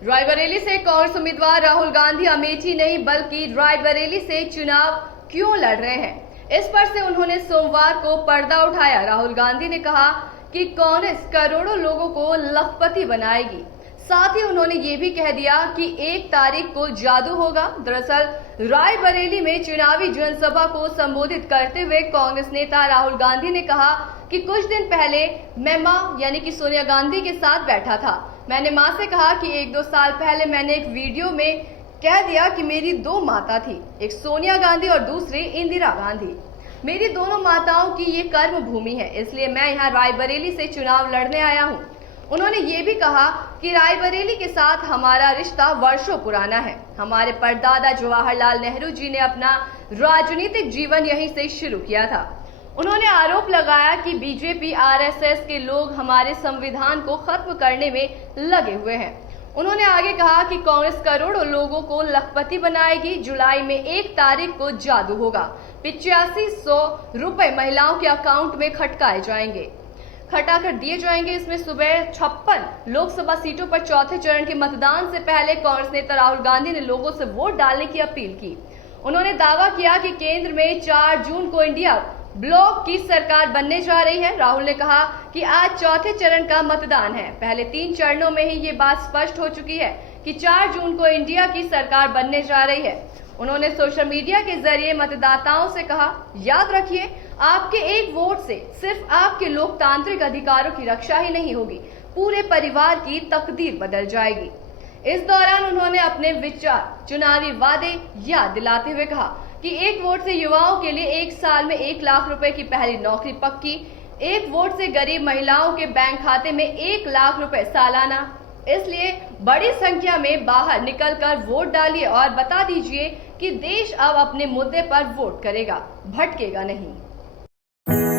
रायबरेली से कांग्रेस उम्मीदवार राहुल गांधी अमेठी नहीं बल्कि रायबरेली से चुनाव क्यों लड़ रहे हैं, इस पर से उन्होंने सोमवार को पर्दा उठाया। राहुल गांधी ने कहा कि कांग्रेस करोड़ों लोगों को लखपति बनाएगी। साथ ही उन्होंने ये भी कह दिया कि 1 तारीख को जादू होगा। दरअसल रायबरेली में चुनावी जनसभा को संबोधित करते हुए कांग्रेस नेता राहुल गांधी ने कहा कि कुछ दिन पहले मैं मां यानी कि सोनिया गांधी के साथ बैठा था। मैंने मां से कहा कि 1-2 साल पहले मैंने एक वीडियो में कह दिया कि मेरी 2 माता थी, एक सोनिया गांधी और दूसरी इंदिरा गांधी। मेरी दोनों माताओं की ये कर्म भूमि है, इसलिए मैं यहाँ रायबरेली से चुनाव लड़ने आया हूँ। उन्होंने ये भी कहा कि रायबरेली के साथ हमारा रिश्ता वर्षों पुराना है। हमारे परदादा जवाहरलाल नेहरू जी ने अपना राजनीतिक जीवन यहीं से शुरू किया था। उन्होंने आरोप लगाया कि बीजेपी आरएसएस के लोग हमारे संविधान को खत्म करने में लगे हुए हैं। उन्होंने आगे कहा कि कांग्रेस करोड़ों लोगों को लखपति बनाएगी। जुलाई में 1 तारीख को जादू होगा। 8500 रुपए महिलाओं के अकाउंट में खटका कर दिए जाएंगे। इसमें सुबह 56 लोकसभा सीटों पर चौथे चरण के मतदान से पहले कांग्रेस नेता राहुल गांधी ने लोगों से वोट डालने की अपील की। उन्होंने दावा किया कि केंद्र में 4 जून को इंडिया ब्लॉक की सरकार बनने जा रही है। राहुल ने कहा कि आज चौथे चरण का मतदान है। पहले 3 चरणों में ही ये बात स्पष्ट हो चुकी है कि 4 जून को इंडिया की सरकार बनने जा रही है। उन्होंने सोशल मीडिया के जरिए मतदाताओं से कहा, याद रखिए, आपके एक वोट से सिर्फ आपके लोकतांत्रिक अधिकारों की रक्षा ही नहीं होगी, पूरे परिवार की तकदीर बदल जाएगी। इस दौरान उन्होंने अपने विचार, चुनावी वादे याद दिलाते हुए कहा कि 1 वोट से युवाओं के लिए 1 साल में 1 लाख रुपए की पहली नौकरी पक्की, 1 वोट से गरीब महिलाओं के बैंक खाते में 1 लाख रुपए सालाना। इसलिए बड़ी संख्या में बाहर निकलकर वोट डालिए और बता दीजिए कि देश अब अपने मुद्दे पर वोट करेगा, भटकेगा नहीं।